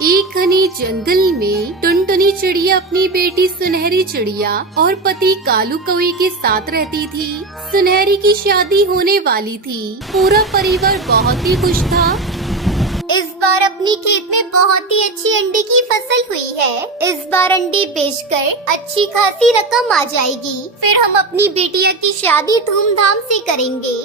एक घने जंगल में टुनटुनी चिड़िया अपनी बेटी सुनहरी चिड़िया और पति कालू कौवे के साथ रहती थी। सुनहरी की शादी होने वाली थी। पूरा परिवार बहुत ही खुश था। इस बार अपनी खेत में बहुत ही अच्छी अंडे की फसल हुई है। इस बार अंडे बेचकर अच्छी खासी रकम आ जाएगी। फिर हम अपनी बेटिया की शादी धूमधाम से करेंगे।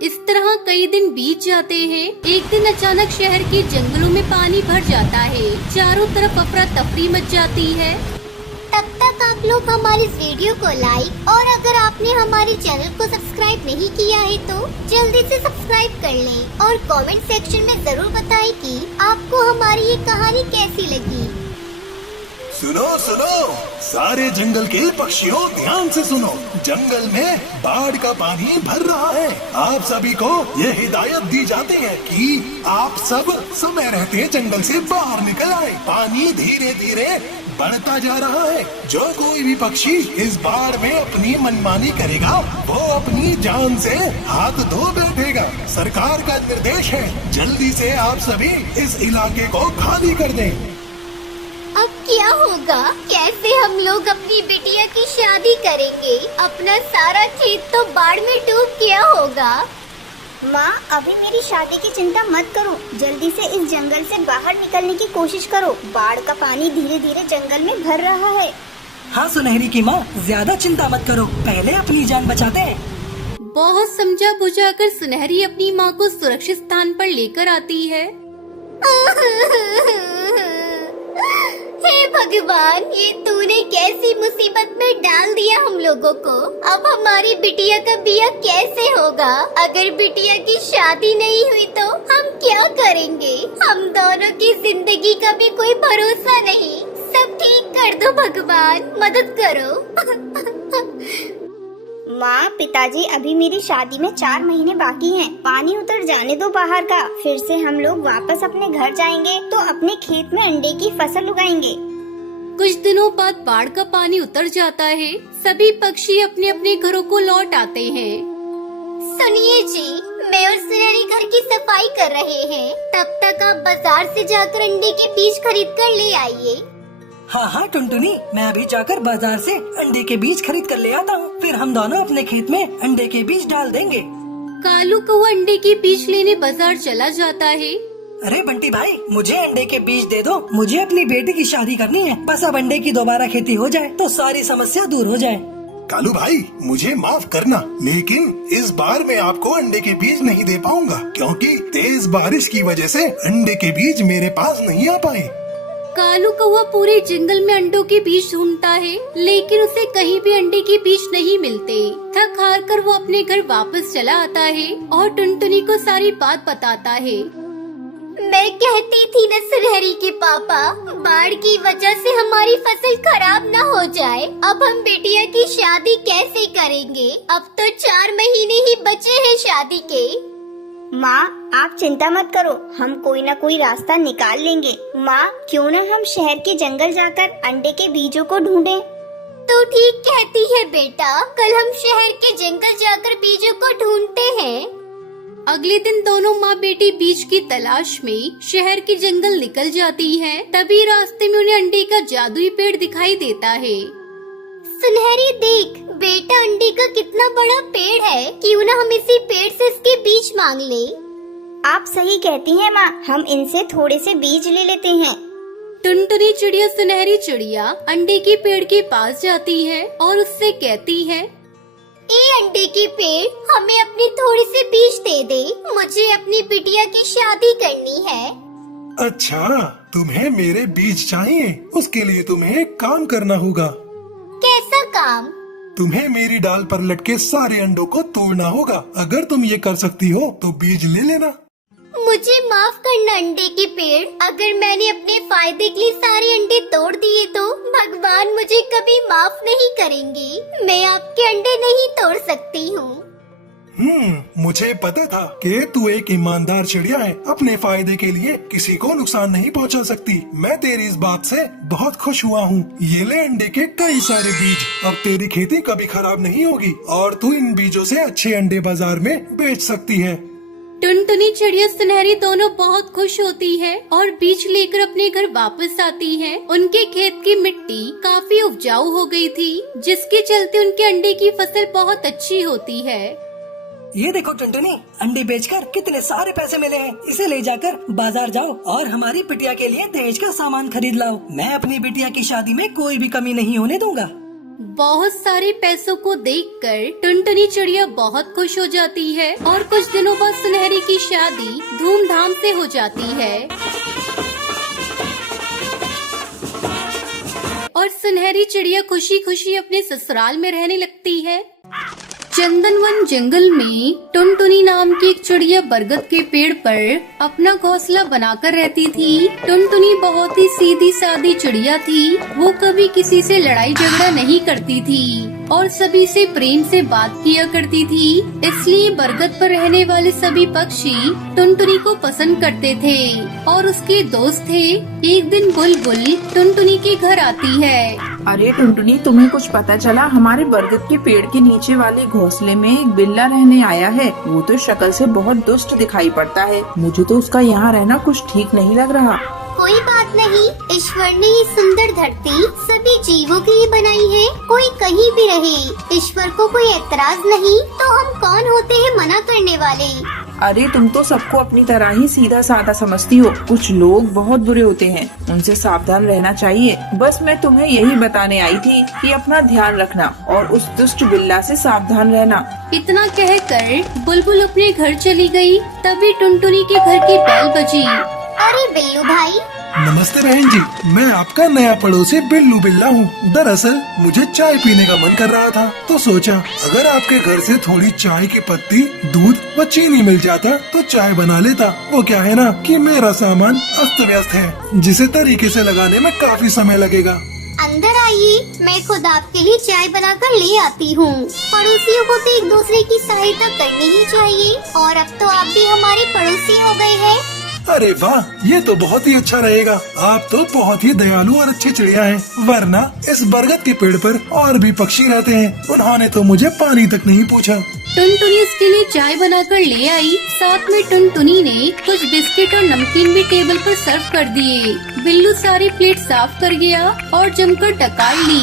इस तरह कई दिन बीत जाते हैं। एक दिन अचानक शहर के जंगलों में पानी भर जाता है। चारों तरफ अफरा तफरी मच जाती है। तब तक आप लोग हमारे इस वीडियो को लाइक और अगर आपने हमारे चैनल को सब्सक्राइब नहीं किया है तो जल्दी से सब्सक्राइब कर लें और कमेंट सेक्शन में जरूर बताएं कि आपको हमारी ये कहानी कैसी लगी। सुनो सुनो सारे जंगल के पक्षियों, ध्यान से सुनो। जंगल में बाढ़ का पानी भर रहा है। आप सभी को ये हिदायत दी जाती है कि आप सब समय रहते जंगल से बाहर निकल आए। पानी धीरे धीरे बढ़ता जा रहा है। जो कोई भी पक्षी इस बाढ़ में अपनी मनमानी करेगा वो अपनी जान से हाथ धो बैठेगा। सरकार का निर्देश है, जल्दी से आप सभी इस इलाके को खाली कर दें। अब क्या होगा? कैसे हम लोग अपनी बिटिया की शादी करेंगे? अपना सारा खेत तो बाढ़ में डूब गया होगा। माँ, अभी मेरी शादी की चिंता मत करो। जल्दी से इस जंगल से बाहर निकलने की कोशिश करो। बाढ़ का पानी धीरे धीरे जंगल में भर रहा है। हाँ सुनहरी की माँ, ज्यादा चिंता मत करो, पहले अपनी जान बचाते हैं। बहुत समझा बुझाकर सुनहरी अपनी माँ को सुरक्षित स्थान पर लेकर आती है। हे भगवान, ये तूने कैसी मुसीबत में डाल दिया हम लोगों को। अब हमारी बिटिया का बिया कैसे होगा? अगर बिटिया की शादी नहीं हुई तो हम क्या करेंगे? हम दोनों की जिंदगी का भी कोई भरोसा नहीं। सब ठीक कर दो भगवान, मदद करो। माँ, पिताजी, अभी मेरी शादी में 4 महीने बाकी हैं। पानी उतर जाने दो बाहर का। फिर से हम लोग वापस अपने घर जाएंगे तो अपने खेत में अंडे की फसल उगाएंगे। कुछ दिनों बाद बाढ़ का पानी उतर जाता है। सभी पक्षी अपने अपने घरों को लौट आते हैं। सुनिए जी, मैं और सुनहरी घर की सफाई कर रहे हैं। तब तक आप बाजार से जाकर अंडे के बीज खरीद कर ले आइए। हाँ हाँ टुनटुनी, मैं अभी जाकर बाजार से अंडे के बीज खरीद कर ले आता हूँ। फिर हम दोनों अपने खेत में अंडे के बीज डाल देंगे। कालू कौवा अंडे के बीज लेने बाजार चला जाता है। अरे बंटी भाई, मुझे अंडे के बीज दे दो। मुझे अपनी बेटी की शादी करनी है। बस अब अंडे की दोबारा खेती हो जाए तो सारी समस्या दूर हो जाए। कालू भाई, मुझे माफ करना, लेकिन इस बार मैं आपको अंडे के बीज नहीं दे पाऊंगा क्योंकि तेज बारिश की वजह से अंडे के बीज मेरे पास नहीं आ पाए। कालू कौवा पूरे जंगल में अंडों के बीज ढूंढता है, लेकिन उसे कहीं भी अंडे के बीज नहीं मिलते। थक हार कर वो अपने घर वापस चला आता है और टुनटुनी को सारी बात बताता है। मैं कहती थी न सुनहरी के पापा, बाढ़ की वजह से हमारी फसल खराब न हो जाए। अब हम बेटिया की शादी कैसे करेंगे? अब तो 4 महीने ही बचे हैं शादी के। माँ, आप चिंता मत करो, हम कोई न कोई रास्ता निकाल लेंगे। माँ, क्यों न हम शहर के जंगल जाकर अंडे के बीजों को ढूंढें? तो ठीक कहती है बेटा, कल हम शहर के जंगल जाकर बीजों को ढूंढते हैं। अगले दिन दोनों माँ बेटी बीज की तलाश में शहर के जंगल निकल जाती हैं। तभी रास्ते में उन्हें अंडे का जादुई पेड़ दिखाई देता है। सुनहरी देख बेटा, अंडे का कितना बड़ा पेड़ है। क्यों न हम इसी पेड़ से इसके बीज मांग ले। आप सही कहती हैं माँ, हम इनसे थोड़े से बीज ले लेते हैं। टुनटुनी चिड़िया सुनहरी चिड़िया अंडे के पेड़ के पास जाती है और उससे कहती है, ए अंडे के पेड़, हमें अपनी थोड़ी सी बीज दे दे। मुझे अपनी बिटिया की शादी करनी है। अच्छा, तुम्हें मेरे बीज चाहिए? उसके लिए तुम्हें एक काम करना होगा। कैसा काम? तुम्हें मेरी डाल पर लटके सारे अंडों को तोड़ना होगा। अगर तुम ये कर सकती हो तो बीज ले लेना। मुझे माफ करना अंडे के पेड़, अगर मैंने अपने फायदे के लिए सारे अंडे तोड़ दिए तो भगवान मुझे कभी माफ नहीं करेंगे। मैं आपके अंडे नहीं तोड़ सकती हूँ। मुझे पता था कि तू एक ईमानदार चिड़िया है। अपने फायदे के लिए किसी को नुकसान नहीं पहुंचा सकती। मैं तेरी इस बात से बहुत खुश हुआ हूँ। ये ले अंडे के कई सारे बीज। अब तेरी खेती कभी खराब नहीं होगी और तू इन बीजों से अच्छे अंडे बाजार में बेच सकती है। टुनटुनी चिड़िया सुनहरी दोनों बहुत खुश होती है और बीज लेकर अपने घर वापस आती है। उनके खेत की मिट्टी काफी उपजाऊ हो गई थी, जिसके चलते उनके अंडे की फसल बहुत अच्छी होती है। ये देखो टुनटुनी, अंडे बेचकर कितने सारे पैसे मिले हैं। इसे ले जाकर बाजार जाओ और हमारी बिटिया के लिए दहेज का सामान खरीद लाओ। मैं अपनी बिटिया की शादी में कोई भी कमी नहीं होने दूंगा। बहुत सारे पैसों को देखकर टुनटुनी चिड़िया बहुत खुश हो जाती है और कुछ दिनों बाद सुनहरी की शादी धूमधाम से हो जाती है। और सुनहरी चिड़िया खुशी खुशी अपने ससुराल में रहने लगती है। चंदनवन जंगल में टुनटुनी नाम की एक चिड़िया बरगद के पेड़ पर अपना घोंसला बनाकर रहती थी। टुनटुनी बहुत ही सीधी सादी चिड़िया थी। वो कभी किसी से लड़ाई झगड़ा नहीं करती थी और सभी से प्रेम से बात किया करती थी। इसलिए बरगद पर रहने वाले सभी पक्षी टुनटुनी को पसंद करते थे और उसके दोस्त थे। एक दिन बुलबुल टुनटुनी के घर आती है। अरे टुनटुनी, तुम्हें कुछ पता चला? हमारे बरगद के पेड़ के नीचे वाले घोंसले में एक बिल्ला रहने आया है। वो तो शक्ल से बहुत दुष्ट दिखाई पड़ता है। मुझे तो उसका यहाँ रहना कुछ ठीक नहीं लग रहा। कोई बात नहीं, ईश्वर ने ये सुंदर धरती सभी जीवों के लिए बनाई है। कोई कहीं भी रहे, ईश्वर को कोई एतराज नहीं, तो हम कौन होते हैं मना करने वाले। अरे तुम तो सबको अपनी तरह ही सीधा साधा समझती हो। कुछ लोग बहुत बुरे होते हैं, उनसे सावधान रहना चाहिए। बस मैं तुम्हें यही बताने आई थी कि अपना ध्यान रखना और उस दुष्ट बिल्ला से सावधान रहना। इतना कहकर बुलबुल अपने घर चली गई। तभी टुनटुनी के घर की बेल बजी। अरे बिल्लू भाई। नमस्ते बहन जी, मैं आपका नया पड़ोसी बिल्लू बिल्ला हूँ। दरअसल मुझे चाय पीने का मन कर रहा था, तो सोचा अगर आपके घर से थोड़ी चाय की पत्ती, दूध व चीनी मिल जाता तो चाय बना लेता। वो क्या है ना कि मेरा सामान अस्त व्यस्त है, जिसे तरीके से लगाने में काफी समय लगेगा। अंदर आइए, मैं खुद आपके लिए चाय बनाकर ले आती हूँ। पड़ोसियों को तो एक दूसरे की सहायता करनी ही चाहिए। और अब तो आप भी हमारे पड़ोसी हो गए हैं। अरे वाह, ये तो बहुत ही अच्छा रहेगा। आप तो बहुत ही दयालु और अच्छी चिड़िया हैं। वरना इस बरगद के पेड़ पर और भी पक्षी रहते हैं, उन्होंने तो मुझे पानी तक नहीं पूछा। टुनटुनी इसके लिए चाय बनाकर ले आई। साथ में टुनटुनी ने कुछ बिस्किट और नमकीन भी टेबल पर सर्व कर दिए। बिल्लू सारी प्लेट साफ कर गया और जमकर टकाई ली।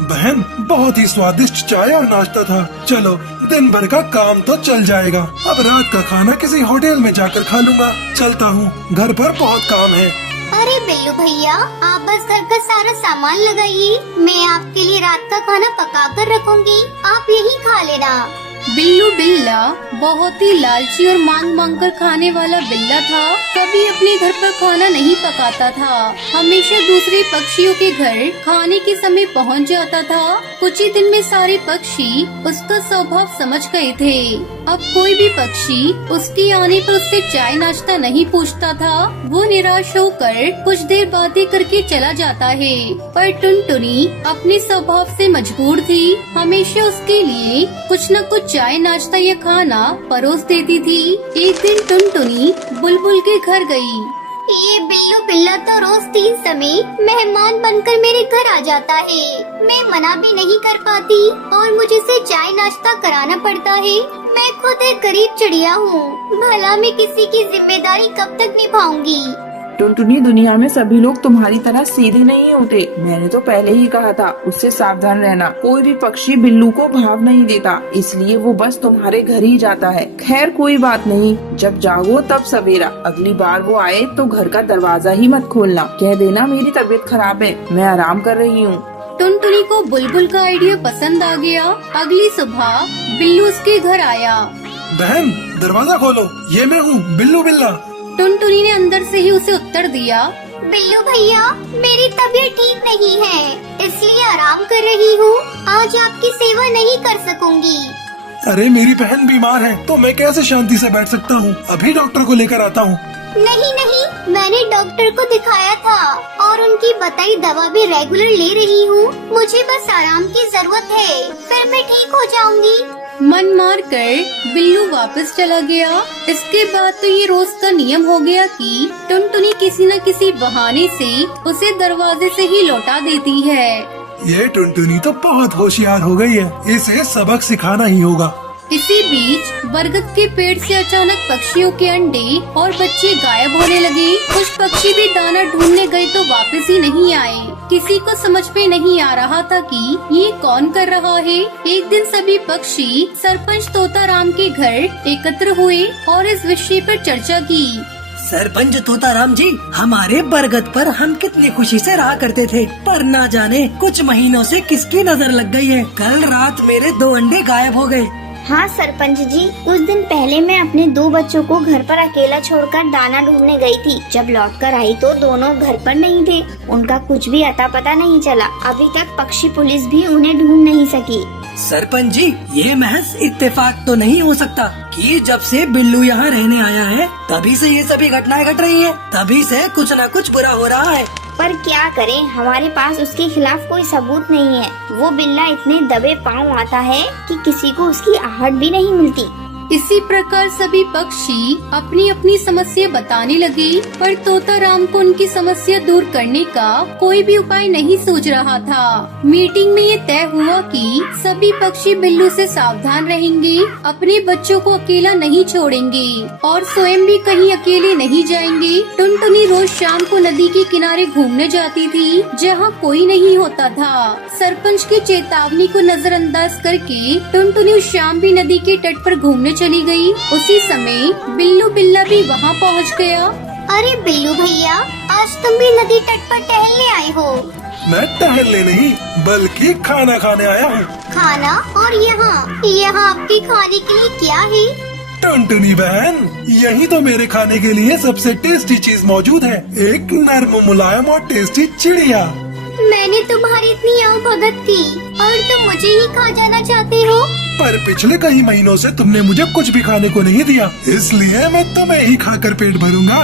बहन, बहुत ही स्वादिष्ट चाय और नाश्ता था। चलो, दिन भर का काम तो चल जाएगा। अब रात का खाना किसी होटल में जाकर खा लूंगा। चलता हूँ, घर पर बहुत काम है। अरे बिल्लू भैया, आप बस घर का सारा सामान लगाइए। मैं आपके लिए रात का खाना पका कर रखूंगी, आप यही खा लेना। बिल्लू बिल्ला बहुत ही लालची और मांग मांग कर खाने वाला बिल्ला था। कभी अपने घर पर खाना नहीं पकाता था, हमेशा दूसरे पक्षियों के घर खाने के समय पहुंच जाता था। कुछ ही दिन में सारे पक्षी उसका स्वभाव समझ गए थे। अब कोई भी पक्षी उसके आने पर उससे चाय नाश्ता नहीं पूछता था। वो निराश होकर कुछ देर बातें करके चला जाता है। पर टुनटुनी अपने स्वभाव से मजबूर थी, हमेशा उसके लिए कुछ न कुछ चाय नाश्ता या खाना परोस देती थी। एक दिन टुनटुनी बुलबुल के घर गई। ये बिल्लू बिल्ला तो रोज 3 समय मेहमान बनकर मेरे घर आ जाता है। मैं मना भी नहीं कर पाती और मुझे इसे चाय नाश्ता कराना पड़ता है। मैं खुद एक गरीब चिड़िया हूँ, भला मैं किसी की जिम्मेदारी कब तक निभाऊंगी। टुनटुनी, दुनिया में सभी लोग तुम्हारी तरह सीधे नहीं होते। मैंने तो पहले ही कहा था, उससे सावधान रहना। कोई भी पक्षी बिल्लू को भाव नहीं देता, इसलिए वो बस तुम्हारे घर ही जाता है। खैर कोई बात नहीं, जब जागो तब सवेरा। अगली बार वो आए तो घर का दरवाजा ही मत खोलना। कह देना मेरी तबीयत खराब है, मैं आराम कर रही हूँ। टुनटुनी को बुलबुल का आइडिया पसंद आ गया। अगली सुबह बिल्लू उसके घर आया। बहन, दरवाजा खोलो, ये मैं हूँ बिल्लू बिल्ला। टुनटुनी ने अंदर से ही उसे उत्तर दिया। बिल्लू भैया, मेरी तबीयत ठीक नहीं है, इसलिए आराम कर रही हूँ। आज आपकी सेवा नहीं कर सकूंगी। अरे मेरी बहन बीमार है, तो मैं कैसे शांति से बैठ सकता हूँ? अभी डॉक्टर को लेकर आता हूँ। नहीं नहीं, मैंने डॉक्टर को दिखाया था और उनकी बताई दवा भी रेगुलर ले रही हूँ। मुझे बस आराम की जरूरत है, फिर मैं ठीक हो जाऊंगी। मन मार कर बिल्लू वापस चला गया। इसके बाद तो ये रोज का नियम हो गया कि टुनटुनी किसी न किसी बहाने से उसे दरवाजे से ही लौटा देती है। ये टुनटुनी तो बहुत होशियार हो गई है, इसे सबक सिखाना ही होगा। इसी बीच बरगद के पेड़ से अचानक पक्षियों के अंडे और बच्चे गायब होने लगे। कुछ पक्षी भी दाना ढूंढने गए तो वापस ही नहीं आए। किसी को समझ में नहीं आ रहा था कि ये कौन कर रहा है। एक दिन सभी पक्षी सरपंच तोताराम के घर एकत्र हुए और इस विषय पर चर्चा की। सरपंच तोताराम जी, हमारे बरगद पर हम कितनी खुशी से रहा करते थे, पर ना जाने कुछ महीनों से किसकी नजर लग गई है। कल रात मेरे 2 अंडे गायब हो गए। हाँ सरपंच जी, कुछ दिन पहले मैं अपने 2 बच्चों को घर पर अकेला छोड़कर दाना ढूंढने गई थी। जब लौटकर आई तो दोनों घर पर नहीं थे। उनका कुछ भी अता पता नहीं चला। अभी तक पक्षी पुलिस भी उन्हें ढूंढ नहीं सकी। सरपंच जी, ये महज इत्तेफाक तो नहीं हो सकता कि जब से बिल्लू यहाँ रहने आया है तभी से ये सभी घटनाएं घट रही हैं। तभी से कुछ न कुछ बुरा हो रहा है। पर क्या करें, हमारे पास उसके खिलाफ कोई सबूत नहीं है। वो बिल्ला इतने दबे पांव आता है कि किसी को उसकी आहट भी नहीं मिलती। इसी प्रकार सभी पक्षी अपनी अपनी समस्या बताने लगे, पर तोताराम को उनकी समस्या दूर करने का कोई भी उपाय नहीं सोच रहा था। मीटिंग में ये तय हुआ कि सभी पक्षी बिल्लू से सावधान रहेंगे, अपने बच्चों को अकेला नहीं छोड़ेंगे और स्वयं भी कहीं अकेले नहीं जाएंगे। टुनटुनी रोज शाम को नदी के किनारे घूमने जाती थी, जहाँ कोई नहीं होता था। सरपंच की चेतावनी को नजरअंदाज करके टुनटुनी उस शाम भी नदी के तट पर घूमने चली गई। उसी समय बिल्लू बिल्ला भी वहाँ पहुँच गया। अरे बिल्लू भैया, आज तुम भी नदी तट पर टहलने आए हो? मैं टहलने नहीं बल्कि खाना खाने आया हूँ। खाना? और यहाँ आपके खाने के लिए क्या है? टुनटुनी बहन, यही तो मेरे खाने के लिए सबसे टेस्टी चीज मौजूद है। एक नर्म मुलायम और टेस्टी चिड़िया। मैंने तुम्हारी इतनी आवभगत की और तुम मुझे ही खा जाना चाहते हो? पर पिछले कई महीनों से तुमने मुझे कुछ भी खाने को नहीं दिया, इसलिए मैं तुम्हें ही खाकर पेट भरूंगा।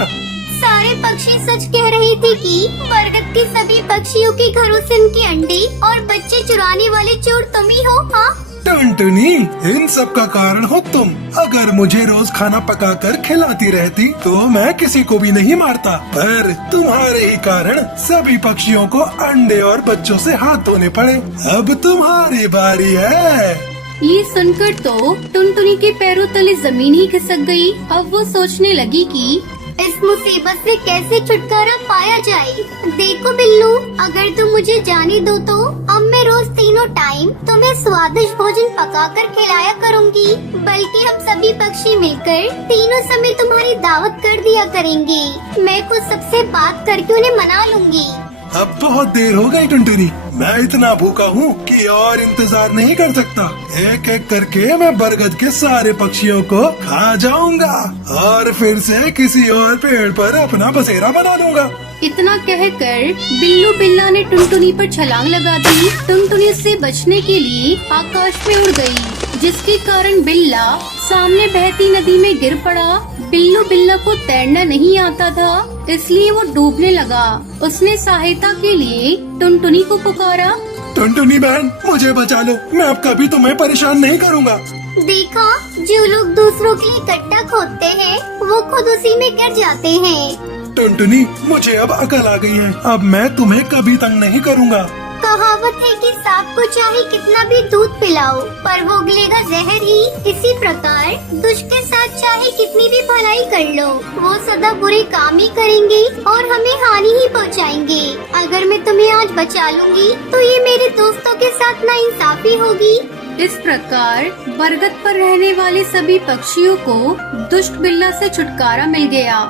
सारे पक्षी सच कह रहे थे कि बरगद के सभी पक्षियों के घरों से उनके अंडे और बच्चे चुराने वाले चोर तुम ही हो। हाँ टुनटुनी, इन सब का कारण हो तुम। अगर मुझे रोज खाना पकाकर खिलाती रहती तो मैं किसी को भी नहीं मारता, पर तुम्हारे ही कारण सभी पक्षियों को अंडे और बच्चों से हाथ धोने पड़े। अब तुम्हारी बारी है। ये सुनकर तो टुनटुनी के पैरों तले जमीन ही खिसक गई। अब वो सोचने लगी कि इस मुसीबत से कैसे छुटकारा पाया जाए। देखो बिल्लू, अगर तुम मुझे जाने दो तो अब मैं रोज तीनों टाइम तुम्हें स्वादिष्ट भोजन पकाकर खिलाया करूँगी। बल्कि हम सभी पक्षी मिलकर तीनों समय तुम्हारी दावत कर दिया करेंगे। मैं खुद सबसे बात करके उन्हें मना लूँगी। अब बहुत देर हो गई टुनटुनी, मैं इतना भूखा हूँ कि और इंतजार नहीं कर सकता। एक एक करके मैं बरगद के सारे पक्षियों को खा जाऊंगा और फिर से किसी और पेड़ पर अपना बसेरा बना लूंगा। इतना कहकर बिल्लू बिल्ला ने टुनटुनी पर छलांग लगा दी। टुनटुनी से बचने के लिए आकाश में उड़ गई, जिसके कारण बिल्ला सामने बहती नदी में गिर पड़ा। बिल्लू बिल्ला को तैरना नहीं आता था, इसलिए वो डूबने लगा। उसने सहायता के लिए टुनटुनी को पुकारा। टुनटुनी बहन, मुझे बचा लो, मैं अब कभी तुम्हें परेशान नहीं करूँगा। देखा, जो लोग दूसरों के लिए गड्ढा खोदते हैं वो खुद उसी में गिर जाते हैं। टुनटुनी, मुझे अब अकल आ गई है। अब मैं तुम्हें कभी तंग नहीं करूँगा। कहावत है कि सांप को चाहे कितना भी दूध पिलाओ पर वो उगलेगा जहर ही। इसी प्रकार दुष्ट के साथ चाहे कितनी भी भलाई कर लो, वो सदा बुरे काम ही करेंगे और हमें हानि ही पहुंचाएंगे। अगर मैं तुम्हें आज बचा लूंगी तो ये मेरे दोस्तों के साथ नाइंसाफी होगी। इस प्रकार बरगद पर रहने वाले सभी पक्षियों को दुष्ट बिल्ला से छुटकारा मिल गया।